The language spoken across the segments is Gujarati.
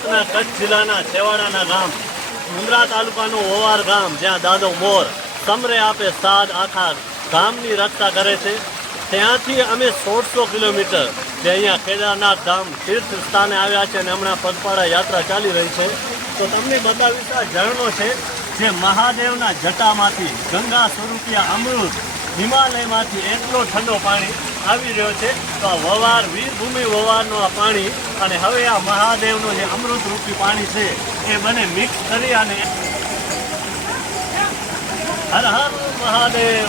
ગુજરાતના કચ્છ જિલ્લાના છેવાડાના ગામ મુંદ્રા તાલુકાનું ઓવાર ગામ, જ્યાં દાદો મોર સમરે આપે સાદ આખા ગામની રક્ષા કરે છે, ત્યાંથી અમે 1600 કિલોમીટર જે અહીંયા કેદારનાથ ધામ તીર્થ સ્થાને આવ્યા છે અને હમણાં પગપાળા યાત્રા ચાલી રહી છે. તો તમને બતાવીશ, આ ઝરણો છે જે મહાદેવના જટામાંથી ગંગા સ્વરૂપિયા અમૃત હિમાલયમાંથી એટલો ઠંડો પાણી આવી રહ્યો છે. તો આ વવાર વીરભૂમિ વવારનું આ પાણી અને હવે આ મહાદેવનું જે અમૃતરૂપી પાણી છે એ બંને મિક્સ કરી અને હર હર મહાદેવ.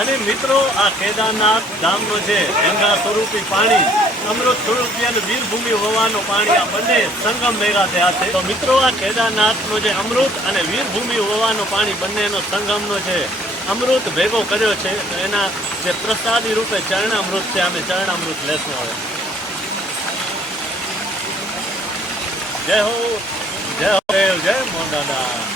અને મિત્રો, આ કેદારનાથ ધામનો છે ગંગા સ્વરૂપી પાણી, અમૃત સ્વરૂપી અને વીરભૂમિ વવાનું પાણી, આ બંને સંગમ ભેગા થયા છે. તો મિત્રો, આ કેદારનાથનો જે અમૃત અને વીરભૂમિ વવાનું પાણી બંનેનો સંગમનો છે અમૃત ભેગો કર્યો છે. તો એના જે પ્રસાદી રૂપે ચરણામૃત છે, અમે ચરણામૃત લેશું હવે. જય હો, જય હો દેવ, જય મોદાદા.